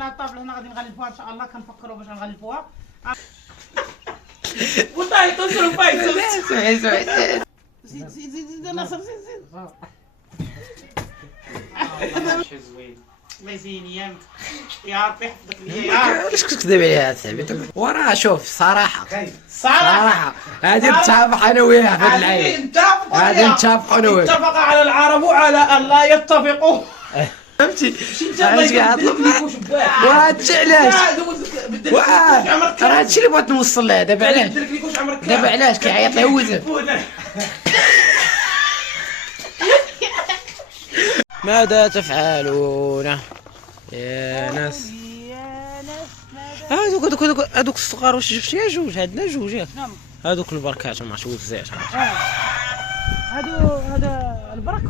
درنا الطابله هنا غادي نغلفوها ان شاء الله، كنفكروا باش نغلفوها. والله توصلوا فايتو. زيد زيد زيد ناصر زيد. الله يزين ايامك يا ربي يحفظك ليا يا رب. علاش كتكذب عليها صاحبي؟ وراه شوف صراحه هادي نتفق انا وياه في هاد العين، هادي نتفق انا وياه. اتفق على العرب على ان لا يتفقوا. فهمتي علاش كيعطلب وهادشي علاش راه هادشي اللي بغيت نوصل له. دابا علاش كيعيط له وزن. ماذا تفعلون يا ناس؟ هادوك الصغار واش شفتيها؟ جوج عندنا جوج ياك. هادوك البركات ما عرفتش وزعت. هذا البرك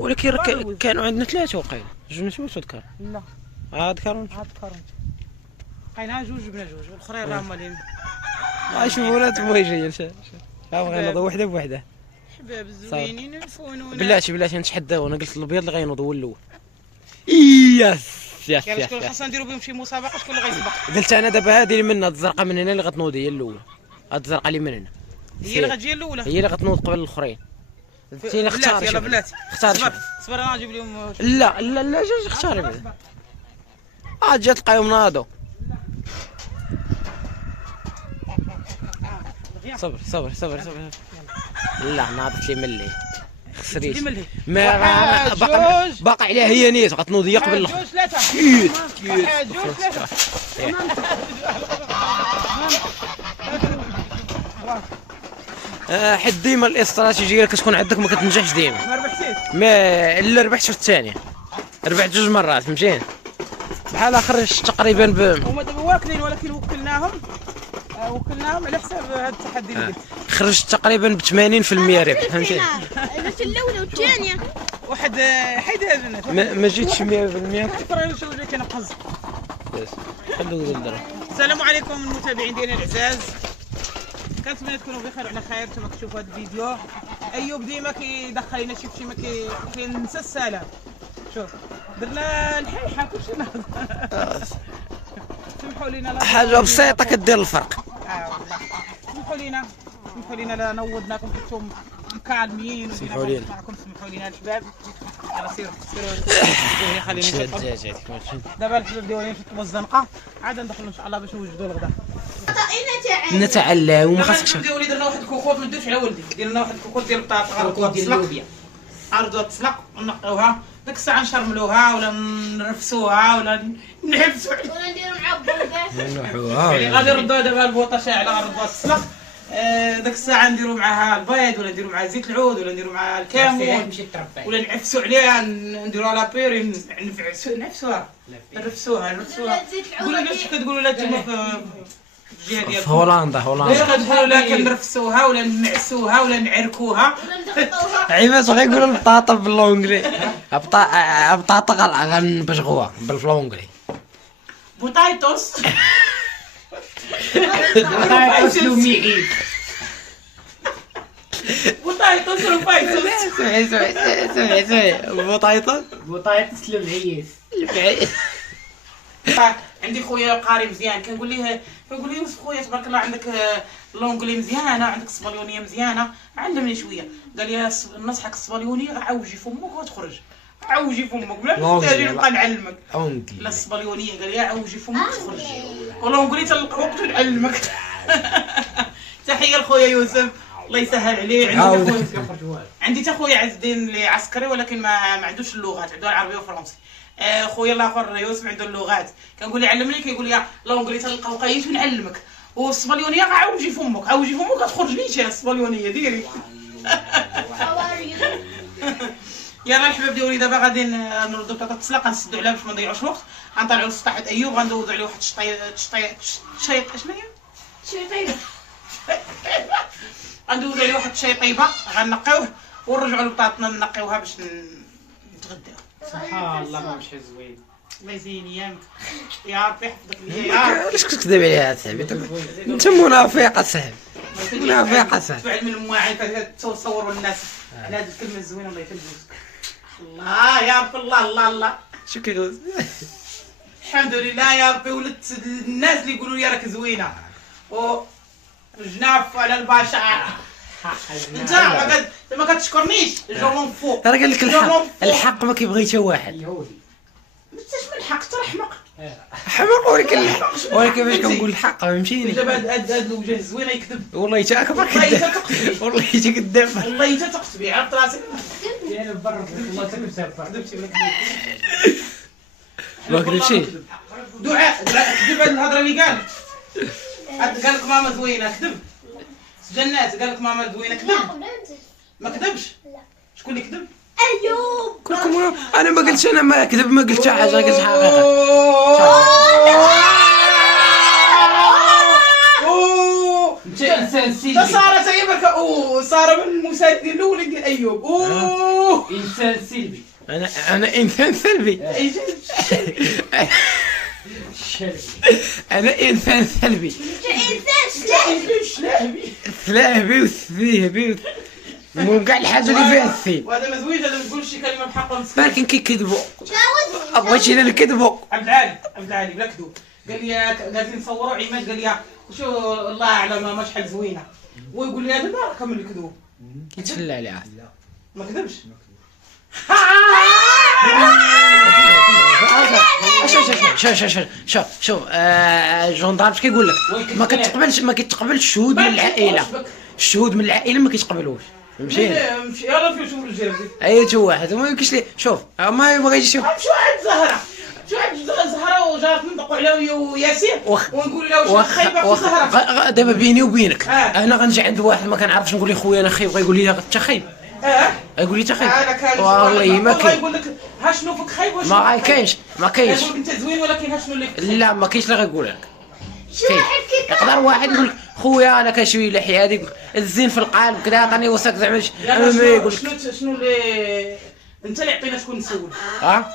ولكن كانوا عندنا ثلاثه وقيل جوج نسوات وذكر. لا ذكرون لقينا جوج جبنا جوج والاخرين راهم مالين. شوفوا ولات بغي جاي بغا ينوضوا وحده بوحده. حباب الزوينين يفونونا. بلاتي نتحداو. انا قلت الابيض اللي غينوض هو الاول. ياس شكون خاصنا نديرو بهم شي مسابقه شكون اللي غيسبق. قلت انا دابا هذه اللي من هاد الزرقاء من هنا اللي غتنوض هي الاولى. هاد الزرقاء اللي من هنا هي اللي غتجي الاولى، هي اللي غتنوض قبل الاخرين. فهمتيني؟ اختار. يلا بلاتي اختار. صبر انا نجيب لهم. لا جوج اختاري بعدا. جات تلقاهم ناضوا. صبر لا ناضت لي ملي خسريت. ما باقي عليها هي نيت غتنوض هي قبل الاخر. جوج ثلاثه حد ديما الاستراتيجيه اللي كتكون عندك ما كتنجحش ديما. ما ربحتيش؟ الا ربحت في الثانيه، ربحت جوج مرات فهمتيني. بحال خرجت تقريبا هما دابا واكلين ولكن وكلناهم على حساب هذا التحدي اللي قلت. خرجت تقريبا ب 80% ربح فهمتيني. درت الاولى والثانيه واحد حيد هذا الناس ما جيتش 100%. فرا شو اللي كنقز. السلام عليكم المتابعين ديالنا العزاز، كنتمنى تكونوا بخير وعلى خير. كما كتشوفوا هذا الفيديو ايوب ديما كيدخل لنا شي ما كينسى السلام. شوف درنا الحيحه كلشي ناض. سمحوا لينا حاجه بسيطه كدير الفرق. والله سمحوا لينا لا نوضناكم كنتم مكالمين. سمحوا لينا الشباب. يلا سيروا خليني دابا الحباب ديالي نشطبوا الزنقه عاد ندخلوا ان شاء الله باش نوجدوا الغداء. نتعلم وما خاصكش. دابا درنا واحد الكوكوط ما ندوش على ولدي. درنا واحد الكوكوط ديال البطاطا غنردوها تسلق، غنردوها تسلق ونقيوها ديك الساعه نشرملوها ولا نرفسوها ولا نحبسوا ولا نديرو مع بوكا. يعني غادي نردوها دابا البوطه شاعله غنردوها تسلق. داك الساعه نديرو معاها البيض ولا نديرو معاها زيت العود ولا نديرو معاها الكمون ولا نعفسوا عليها نديروها لابيري نعفسوها نرفسوها. قولوا لي واش كتقولوا لا نتوما في الجهه ديالكم؟ في هولندا واش كتقولوا لا كنرفسوها ولا نمعسوها ولا نعركوها؟ عيمات غيقولوا البطاطا باللونجلي. بطاطا غنبشغوها بالفلونجلي. بوطايطوس. بوطايطوس لوميعيد. بوطايطوس رفايتوس. سمعي بوطايطوس لمعيس. عندي خويا قاري مزيان كنقول ليه يوسف خويا تبارك الله عندك لونجلي مزيانه وعندك الصبليونيه مزيانه علمني شويه. قال لي نصحك الصبليونيه عوجي فمك وتخرج. عوجي فمك بلا تحتاج نبقى نعلمك. لا الصبليونيه قال لي عوجي فمك تخرج ولونجلي تلقى وقت نعلمك. تحيه لخويا يوسف الله يسهل عليه. عندي تا خويا عز الدين اللي عسكري ولكن ما عندوش اللغات، عنده العربيه والفرنسي. خويا الاخر يوسف عنده اللغات كنقول لي علمني كيقول لي لونجلي تلقى وقيت ونعلمك. والصبليونيه عوجي فمك تخرج ليش الصبليونيه ديري. يلا الحباب ديالي دابا غادي نردو البطاطا تسلق غنسدو عليها باش ما نضيعوش الوقت. غنطلعوا للسطح د ايوب غندوزو عليه واحد شيط اشنو هي شيطيبه. غندوزو عليه واحد الشيطيبه غنقيوه ونرجعوا للبطاطا نقيوها باش نتغداو. سبحان الله ما مشي زوين. الله يزين ايامك يا ربي يحفظك ليا يا رب. علاش كتكذب عليها صاحبي؟ انت منافقه صاحبي. منافقه صاحبي. تفعل من المواعين تصوروا الناس على هذه الكلمه الزوينه الله يفلوسك. الله يا رب الله. شو كيغوز الحمد لله يا ربي ولدت الناس اللي يقولوا لي راك زوينه والجناف على البشر. انت ما كتشكرنيش جو مون فو. راه قال لك الحق ما كيبغي حتى واحد. انت من حق ترحمق حمق ولكن باش كنقول الحق فهمتيني. دابا هاد الوجه الزوينه يكذب والله حتى اكبر والله كذاب. تقتبي والله حتى كذاب. والله حتى تقتبي عرفت راسك. انا برا والله كذبتي ولا ما كذبتي. دعاء كذب هاد الهضره اللي قال لك ماما زوينه كذب. جنات قال لك ماما زوينه كذب. ما كذبش. لا. شكون اللي كذب؟ ايوب. كلكم انا ما قلتش، انا ما كذب، ما قلت حاجه، قلت حقيقه. انت انسان سلبي. ساره سيبك ساره من المساعدين الاولين ديال ايوب. انسان سلبي. انا انسان سلبي. انا انسان سلبي. سلاهبي وسذيهبي المهم كاع الحاجه اللي فيها السين. وهذا مزويج، هذا ما تقولش شي كلمه بحق مسكين. ولكن كيكذبوا. بغيتي انا نكذبوا. عبد العالي بلا كذوب قال لي نصوروا عماد، قال لي شو الله اعلم ما شحال زوينه، ويقول لي هذا دار كمل الكذوب. كيتفلى عليها. ما كذبش. شوف جوندارم اش كيقول لك؟ ما كيتقبلش الشهود من العائله. الشهود من العائله ما كيتقبلوش، فهمتيني؟ يلا نمشيو نشوفوا الرجال. ايوا واحد ما يمكنش ليه. شوف ما يبغيش يشوف. شو عاد زهره، شو عاد زهره وجارت نطقوا عليها وياسين ونقول لها واش خايبه في زهره. دابا بيني وبينك انا غنجي عند واحد ما كنعرفش نقول له خويا انا خايب، غيقول لي انت خايب. يقول لي انت خايب. والله ما كاين. يقول لك ها شنو فيك خايب واش ما كاينش. يقول انت زوين ولكن ها شنو اللي لا ما كاينش اللي غيقول لك. يقدر واحد يقول لك خويا انا كنشوي لحيه هذيك الزين في القالب كذا عطاني وساك زعما ما يقول شنو اللي انت اللي عطينا شكون نسول.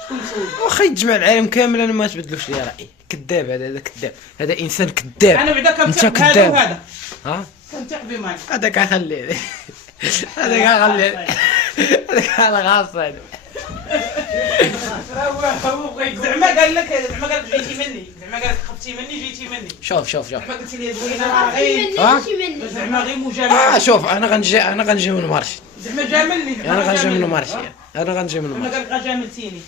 شكون نسول؟ واخا يتجمع العالم كامل انا ما تبدلوش لي رايي. كذاب هذا كذاب، هذا انسان كذاب. انا بعدا انت كنتعب كذاب. هذا كنتعب بماك هذاك خليه. هذاك خليه. هذاك انا غاص هذا. زعما قال لك جيتي مني، زعما قال لك خفتي مني جيتي مني. شوف زعما قلتي لي زوينه غير زعما غير مجامله. شوف انا غنجي من مرشي. زعما جاملني. انا غنجي من مرشي. انا غنجي من مرشي. قال لك جاملتيني.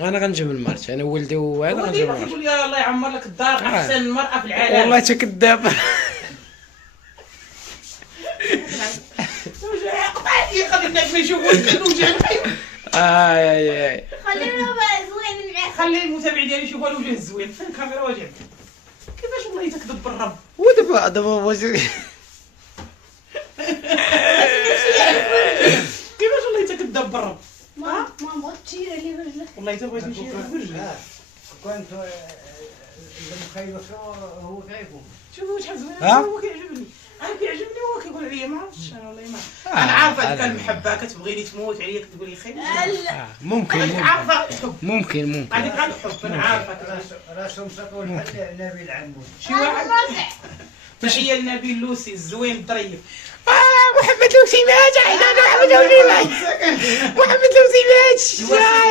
انا غنجي من مرشي. انا ولدي وهذا غنجي من مرشي. يقول يا الله يعمر لك الدار احسن مرأة في العالم. والله انت كذاب. خلينا نشوفوا الوجه الخايب. خلينا زوين معاه. خلي المتابع ديالي يشوفوا الوجه الزوين في الكاميرا واجع. كيفاش والله تكذب بالرب. ودابا واش كيفاش والله تكذب بالرب. ما بغيت تشير لي برجلك. والله تبغيت نشير برجلك. كنت المخيل هو كيفو. شوفوا شحال زوين هو كيعجبني. انا كيعجبني هو كيقول عليا ما عرفتش انا والله ما انا عارفه هذيك المحبه كتبغيني تموت عليا كتقول لي خير. ممكن عارفه الحب ممكن هذيك غير الحب انا عارفه. راسهم سطول بحال نبي العمود. شي واحد تحيه للنبي اللوسي الزوين الظريف. محمد لوسي مات. محمد لوسي مات. محمد لوسي مات.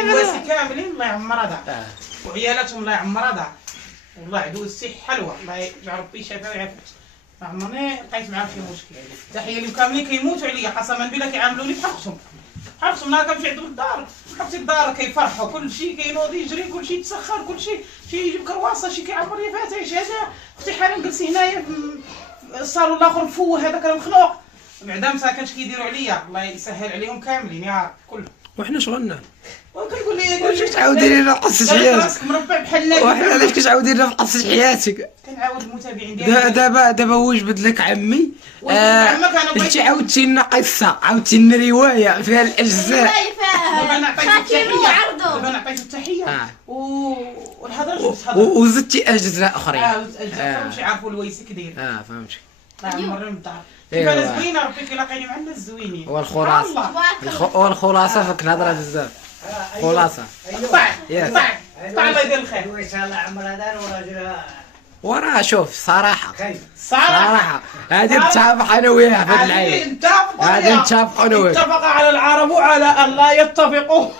الواسي كاملين الله يعمرها دار وعيالاتهم الله يعمرها دار. والله عدوزتي حلوه الله يجعل ربي شافها ويعافيك. ما عمرني لقيت معاهم شي مشكل. تحيه لهم كاملين كيموتوا عليا قسما بالله كيعاملوني بحال اختهم. بحال اختهم نهار كنمشي عندهم الدار حبتي الدار كيفرحوا كلشي كينوض يجري كلشي يتسخر كلشي شي يجيب كرواصه شي كيعمر لي فاتح هذا اختي حاليا جلسي هنايا في الصالون الاخر مفوه هذاك راه مخنوق بعدا مساكنش كيديروا عليا الله يسهل عليهم كاملين يا كل. وحنا شغلنا وكيقول لي واش كتعاودي لينا قصة حياتك؟ مربع بحال النبي. وحنا علاش كتعاودي لنا قصة حياتك؟ كنعاود المتابعين ديالي. دابا وجبد لك عمي. عمك انا انت عاودتي لنا قصة، عاودتي لنا رواية فيها الاجزاء. دابا انا عطيت خاتموا عرضوا. دابا انا عطيت التحية والهضره جبت وزدتي اجزاء اخرين. فهمتي عارفوا الويسي كداير. فهمتي. الله يعمر من الدار. كيف انا زوينه ربي كيلاقيني مع الناس الزوينين. والخلاصة فيك الهضرة بزاف. خلاصة. قطع الله يدير الخير. الله عمرها دار وراجل وراه شوف صراحة صراحة هذه نتفق انا وياه في هذه العائلة. هذه نتفق انا وياه. اتفق على العرب على ان لا يتفقوا.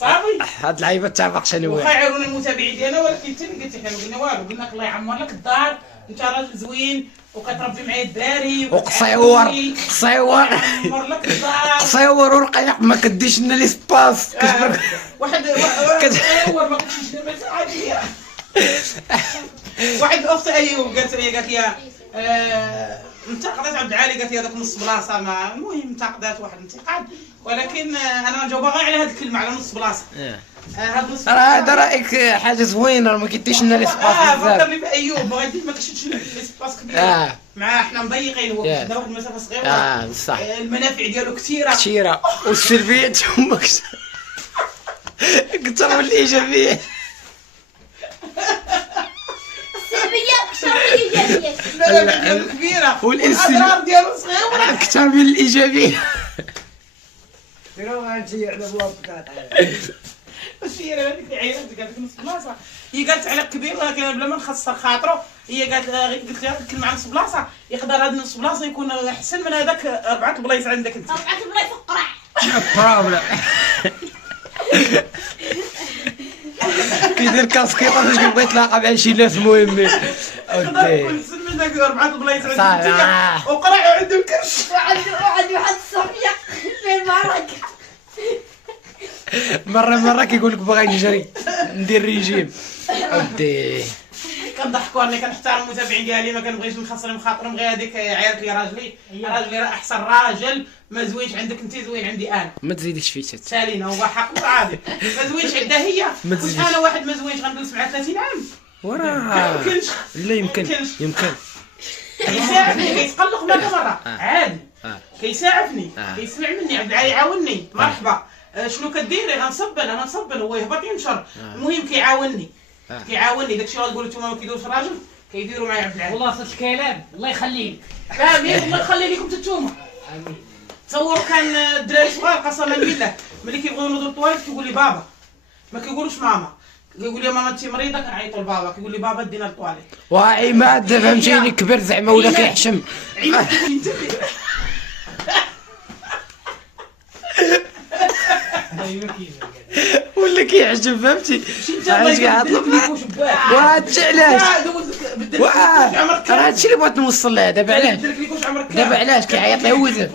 صافي هاد اللعيبه تاع بخشني واخا وين يعاونونا المتابعين ديالنا، ولكن انت اللي قلتي حنا ما قلنا والو، قلنا لك الله يعمر لك الدار، انت راجل زوين وكتربي معايا الدراري وقصيور قصيور يعمر لك الدار. قصيور ورقيق ما كديش لنا لي سباس واحد تصور ما كنتش ندير عاديه. واحد الاخت ايوب قالت لي انتقدت عبد العالي، قالت لي هذاك نص بلاصه، ما المهم انتقدت واحد الانتقاد، ولكن انا نجاوبها غير على هذه الكلمه على نص بلاصه. هذا نص راه هذا رايك حاجه زوينه، راه ما كديش لنا لي سباس بزاف. فكرني بايوب ما غاديش ما كنتش لي سباس كبير مع حنا مضيقين، هو كنا واحد المسافه صغيره بصح المنافع ديالو كثيره والسلبيات هما كثر من الايجابيات. السلبيات أكثر من الإيجابيات. المنافع ديالو كبيره والاضرار ديالو صغيره اكثر من الايجابيه. ديروا غنمشي على بواب بطاطا. ماشي انا هذيك اللي عيطت قالت لك نص بلاصه، هي قالت على كبير ولكن بلا ما نخسر خاطره، هي قالت قلت لها الكلمه على نص بلاصه، يقدر هذا نص بلاصه يكون احسن من هذاك 4 البلايص عندك انت. 4 البلايص القرع. بروبليم كيدير كاسكيطه باش كيبغي يتلاقى مع شي ناس مهمين. يقدر يكون احسن من ذاك 4 البلايص عندك انت، وقرع وعنده الكرش وعندي واحد الصبيه في المعركه. مره كيقول لك باغي نجري ندير ريجيم. ودي كنضحكوا انا كنحترم المتابعين ديالي، ما كنبغيش نخسر مخاطرهم، غير هذيك عيرت لي راجلي راه احسن راجل، ما زوينش عندك انت زوين عندي انا، ما تزيديش فيه سالينا هو حق عادي، ما زوينش عندها هي، واش انا واحد ما زوينش غنجلس معاه 30 عام؟ وراه يمكنش. لا يمكن كيساعدني كيتقلق مره عادي، كيساعدني كيسمع مني، عبد العالي يعاونني مرحبا شنو كديري غنصبن انا نصبن، هو يهبط ينشر، المهم كيعاونني داكشي اللي غتقولوا نتوما ما كيديروش الراجل كيديروا معايا عبد العالي. والله صوت الكلام الله يخليك. امين الله يخلي لكم نتوما. تصوروا كان الدراري صغار قسما بالله ملي كيبغيو ينوضوا للطواليت كيقول لي بابا، ما كيقولوش ماما، كيقول لي ماما انت مريضه كنعيطوا لبابا، كيقول لي بابا دينا للطواليت. وعماد فهمتيني كبر زعما ولا كيحشم. عماد انت ولا كيعجب فهمتي. علاش كيعطلب وهادشي علاش راه هادشي اللي بغيت نوصل له. دابا علاش كيعيط لي وزن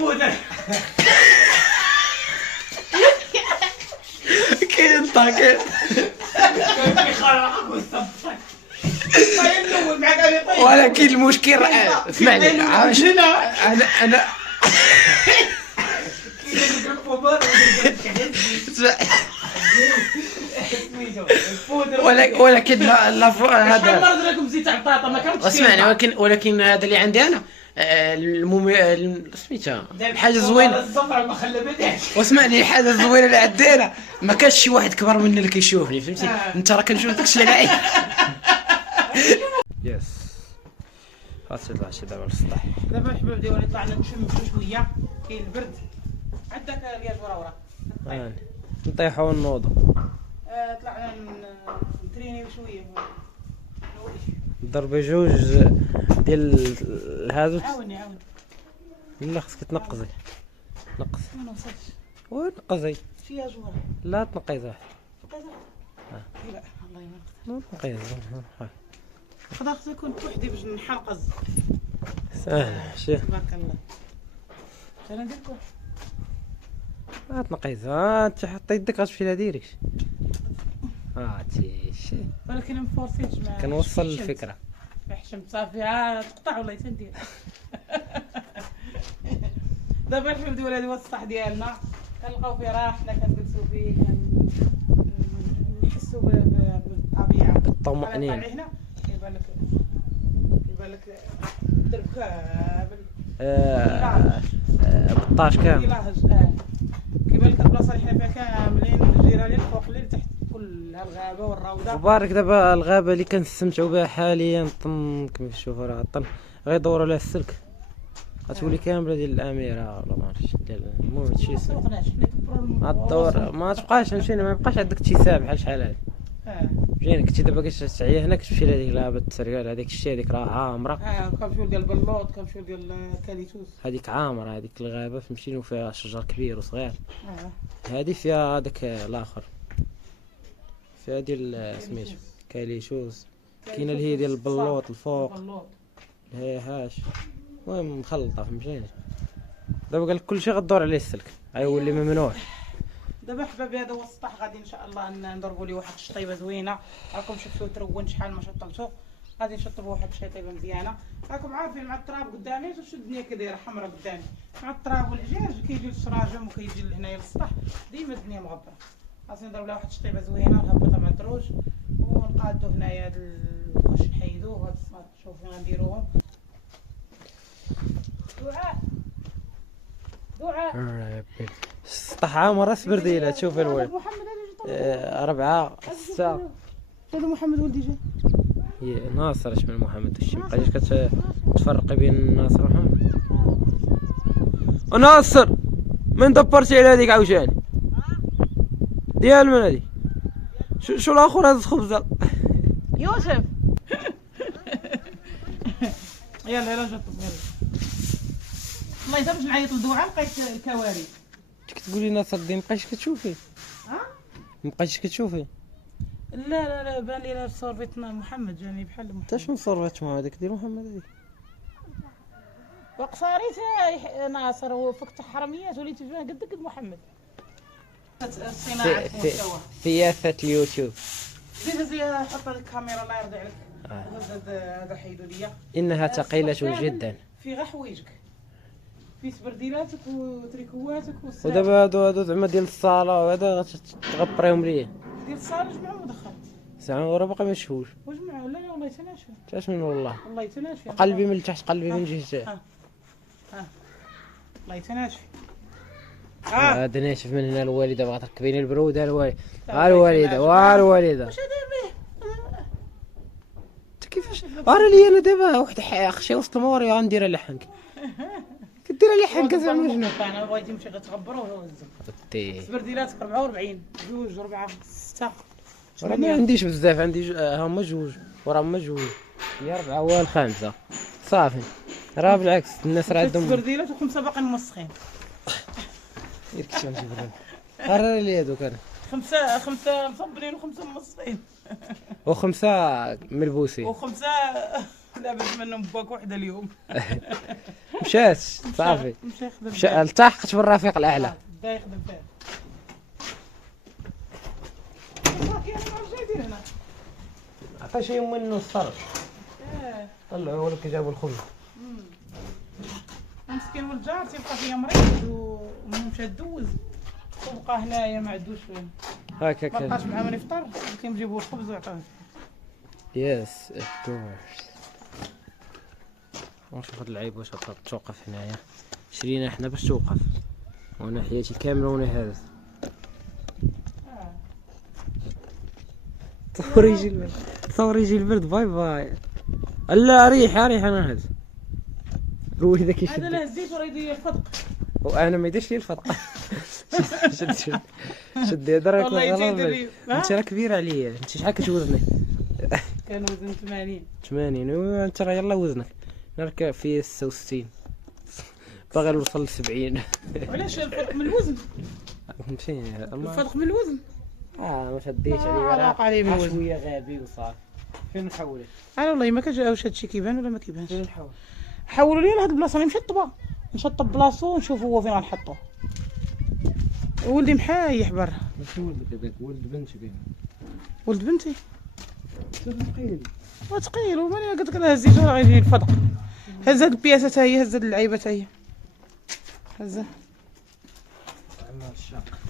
كاين ولكن المشكل اسمعني انا ولكن هذا مرض لكم زيت على البطاطا ما كانتش. اسمعني ولكن هذا اللي عندي انا سميتها حاجه زوينه. واسمعني الحاجه الزوينه اللي عندنا ما كانش شي واحد كبر مني اللي كيشوفني فهمتي. انت راه كنشوف داكشي اللي عايش. يس خاص يطلع شي دابا للسطح. دابا الحباب ديالي طلعنا نشمسوا شويه، كاين البرد عندك الياج ورا نطيحوا ونوضوا. طلعنا نترينيو شويه ضربي جوج ديال هادو. عاوني لا خصك تنقزي نقص. ما وصلتش ونقزي فيها جوار. لا تنقيز واحد. لا الله يمرض نقيز خدا كنت وحدي باش نحرقز. سهل شي تبارك الله. انا ندير لكم تنقيز. انت حطي يدك غتمشي لها ديريكت. شي ولكن ما فورسيتش معاه. كنوصل الفكره. حشمت صافي تقطع والله تندير. دابا الحمد لله هذا هو السطح ديالنا، كنلقاو فيه راحتنا، كنجلسوا فيه، كنحسوا بالطبيعه بالطمأنينة. هنا كيبان لك الدرب كامل بطاش كامل. كيبان لك البلاصه اللي حنا فيها كاملين الجيران الفوق اللي تحت كلها الغابه والروضه. وبارك دابا الغابه اللي كنستمتعوا بها حاليا طن كما تشوفوا راه طن غيدوروا لها السلك غتولي كامله ديال الاميره ولا ما عرفتش ديال المهم هادشي الدور ما تبقاش مشينا ما يبقاش عندك اتساع بحال شحال هادي. مزيان كنتي دابا كتعيا هنا كتمشي لهاديك الغابه التسريال هذيك الشيء هذيك راه عامره. كنمشيو ديال بلوط كنمشيو ديال كاليتوس هذيك عامره هذيك الغابه فهمتيني وفيها شجر كبير وصغير. هذه فيها هذاك الاخر فيها ديال سميتو كاليشوز، كاينه اللي هي ديال البلوط الفوق بلوط. هي هاش، المهم مخلطه فهمتيني. دابا قالك كلشي غدور عليه السلك غيولي ممنوع. دابا حبابي هذا هو السطح، غادي ان شاء الله نضربوا ليه واحد الشطيبه زوينه. راكم شفتوا ترون شحال ما شطبتو، غادي نشطبوا واحد الشطيبه مزيانه. راكم عارفين مع التراب قدامي شوف الدنيا كي دايره حمراء قدامي، مع التراب والحجاج كيجي الشراجم وكيجي لهنايا للسطح ديما الدنيا مغبره. خاصني نضرب لها واحد الشطيبه زوينه نهبطها مع الدروج ونقادو هنايا هاد القش نحيدوه، هاد الصمات شوف فين غنديروهم. دعاء السطح عامر اصبر ديالها تشوف الوالد. محمد هذا 4 6 هذا محمد ولدي جا. هي ناصر اش من محمد وشي مابقاش كتفرقي بين ناصر ومحمد. ناصر من دبرتي على هذيك عاوتاني ديال من هذيك شو الاخر هذا الخبزه يوسف يلا جطب يلا. والله الا باش نعيط لدعاء لقيت الكوارث. كتقولي ناصر دي مابقاش كتشوفي؟ ها؟ مابقاش كتشوفي؟ لا بان لي صورتنا محمد جاني بحال محمد. انت شنو صرفت مع هذاك ديال محمد هذيك؟ وقصاريت ناصر وفكت حراميات وليت قد محمد. صناعة محتوى سياسة اليوتيوب. زيد حط هذيك الكاميرا الله يرضي عليك. هذا حيدوا ليا. انها ثقيلة جدا. في غير حوايجك، في سبرديلاتك وتريكواتك ودابا هادو زعما ديال الصالة وهذا غتغبريهم ليا. ديال الصالة جمعهم ودخل. ساعة ورا باقي ما شفوش. وجمعوا لا والله تناشف. تاش من والله. والله تناشف. قلبي من تحت قلبي من جهة. الله يتناشف. هذا ناشف من هنا. الوالدة بغات تركبيني البرودة. الوالدة واش داير به؟ انت كيفاش راه لي انا دابا واحد خشي وسط الموري غنديرها لحنك. كديرها لحنك زعما شنو؟ انا بغيت يمشي غتغبروا وهزو. تي سبرديلاتك 44 جوج 4 6. راه ما عنديش بزاف، عندي هما جوج وراهم جوج. هي 4 والخامسة صافي. راه بالعكس الناس راه عندهم سبرديلات و5 باقيين موسخين. يرك شي نمشي برا. راه لي هذوك انا 5 مصبرين و5 موسخين. و5 ملبوسين و5 لابس منهم باك وحده اليوم. مشات صافي. مشى التحقت بالرفيق الاعلى. بدا يخدم فيها. عطا شي منه الصرف. طلعوا ولك جابوا الخبز. مسكين ولد جار تيبقى فيا مريض ومشى دوز وبقى هنايا ما عندوش فين. هكاك ما بقاش معاه من يفطر، قلت لهم جيبوا الخبز وعطوه. يس اوف كورس. ونشوف هاد اللعيبه واش توقف هنايا. شرينا حنا باش توقف. وانا حياتي كامله وانا هذا. تصور يجي البرد باي باي. لا ريح انا هذا. روحي ذاك هذا لا هزيت وراه يدير الفدق. وانا ما يديرش لي الفطقه. شد يدرك والله يدير. انت راه كبير عليا. انت شحال كتوزني؟ كان وزن 80. 80 وانت راه يلا وزنك نركب فيه 66 باغي نوصل ل 70. وعلاش الفرق من الوزن؟ فهمتيني الفرق من الوزن. ما شديتش عليه راه شويه غبي وصافي. فين نحولك؟ انا والله ما كنت واش هادشي كيبان ولا ما كيبانش. فين نحول؟ حولوا لي لهاد البلاصه راني مشطبه، نشطب بلاصتو ونشوف هو فين غنحطو. ولدي محايح برا. شنو ولدك هذاك؟ ولد بنتي كاين. ولد بنتي ثقيل وثقيل وماني قلت لك انا هزيتو راه غيجيني الفدق. هز هاد البياسه تا هي، هز هاد اللعيبه تا هي، هزها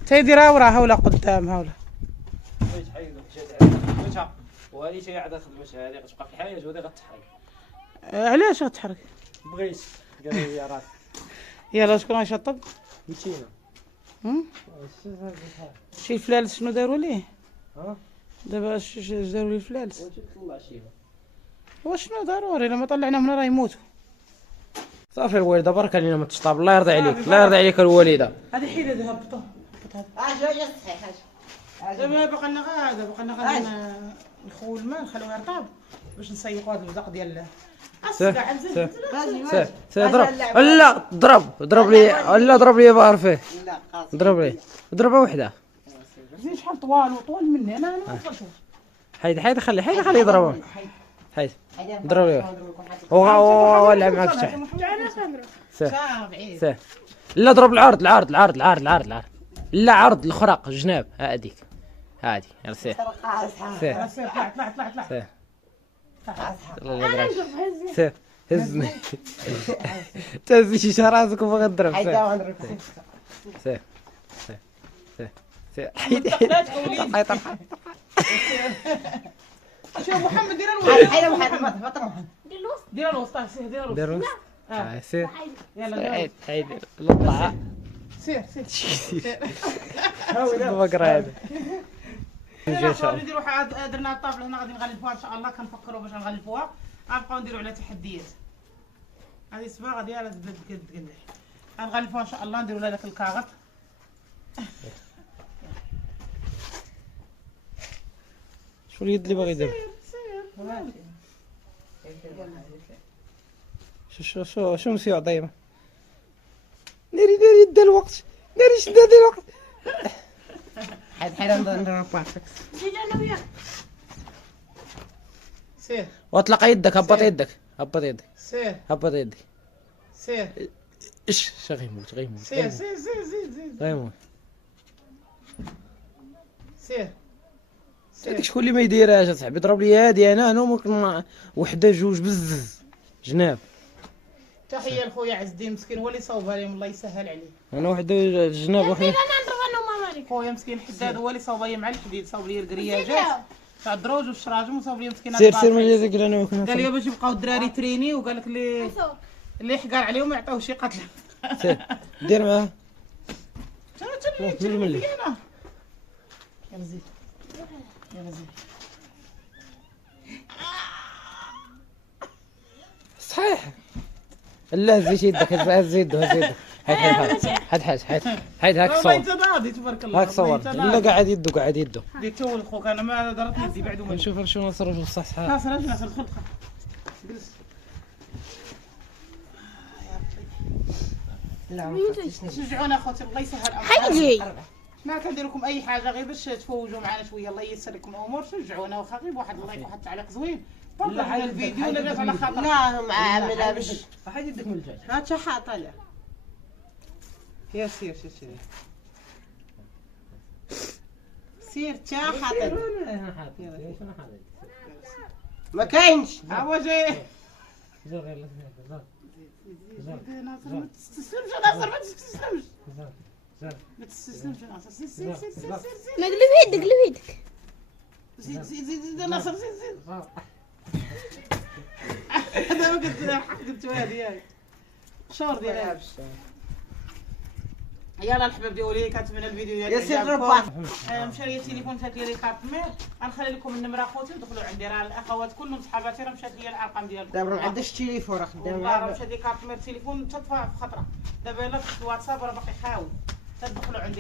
تا هي ديرها وراها ولا قدام هاولا. بغيت حيدك جات خدمتها وهذه شي عاد خدمتها هذه غتبقى في الحياه وهذه غتحرك. علاش غتحرك؟ بغيت قال لي يا راسي. يلا شكون غيشطب؟ مشينا. شي الفلالس شنو داروا ليه؟ ها دابا اش داروا ليه الفلالس؟ طلع شيها. وشنو ضروري لما طلعناهم هنا راه يموتوا. صافي الوالده برك علينا ما تشطاب. الله يرضي عليك، الله يرضي عليك الوالده. هذه حيله ذهب هبطوا. جوج صحيح دابا باقي لنا غير هذا، باقي لنا غير نخوي الماء نخليوها رطاب باش نسيقوا هذا البزاق ديال السكاع. ضرب لا ضرب لي لا ضرب لي بار فيه. ضرب لي ضربه وحده. زين شحال طوال مني انا ما نوصلش. حيد خليه يضربه. حيد ضرب هو ولع معك فتح. ساه لا ضرب العرض. لا عرض الخرق جناب هاديك هادي يلا سير سير طلع. الله يبارك سير هزني تهز شي راسك وبغي تضرب سير حيد شوف محمد دير الوسط. دير الوسط. دير سير يلا حيد لطع سير. بقرا هذا ان شاء الله نديروا حاجه. درنا الطابله هنا غادي نغلفوها ان شاء الله. كنفكروا باش نغلفوها. غنبقاو نديروا عليها تحديات. هذه الصباغه ديالها تبدا تقلح. غنغلفوها ان شاء الله. نديروا لها داك الكاغط. شو اليد اللي باغي يدير؟ شو مسيو عطيمه؟ ناري دا الوقت. ناري شدا الوقت. حيد ندير بارفكس. سير واطلق يدك. هبط يدك سير هبط يدك. سير ايش غيموت سير غيموت. سير هذيك شكون اللي ما يديرهاش اصاحبي؟ ضرب لي هادي انا ممكن وحده جوج بزز جناب. تحيه لخويا عز الدين مسكين هو اللي صوبها لهم. الله يسهل عليه. انا وحده جناب وحده خويا مسكين حداد هو اللي صوب لي مع الحديد. صوب لي الكرياجات تاع الدروج والشراجم وصوب لي مسكين. سير ما جاتك انا وكنا قال لي باش يبقاو الدراري تريني. وقال لك اللي يحقر عليهم ما يعطيوه شي قتله. سير دير معاه. شنو تلمي انا. يلا زيد. صحيح لا هز يدك. هز يده. هاك والله صور. انت راضي تبارك الله. هاك صور. لا قاعد يده. ديك تول خوك. انا ما درت يدي بعد وما نشوف شو نصرف الصح. خلاص رجع خلق. جلس. شجعونا اخوتي. الله يسهل امركم. ما كندير لكم اي حاجه غير باش تفوجوا معنا شويه. الله ييسر لكم الامور. شجعونا واخا غير بواحد اللايك وواحد التعليق زوين. طلعوا لنا الفيديو ولا جات على خاطر. لا معاملة باش حيد يدك من الجاج. هات شحال طالع. يا سير تا حاطط. ما كاينش. هو جاي. ناصر ما تستسلمش. ما تستسلمش ناصر. سير ما قلب يدك زيد ناصر. زيد هذا ما قلت هذه شور ديالها. يلا الحباب ديالي كنتمنى الفيديو ديالك ياسر يعجبكم. مشى لي التليفون فات لي كارت مير. غنخلي لكم النمره اخوتي ودخلوا عندي. راه الاخوات كلهم صحاباتي راه مشات لي الارقام ديالكم. دابا ما عندهاش تليفون راه خدام. والله راه مشات لي كارت مير التليفون تطفى في خطره. دابا يلا في الواتساب راه باقي خاوي. تدخلوا عندي.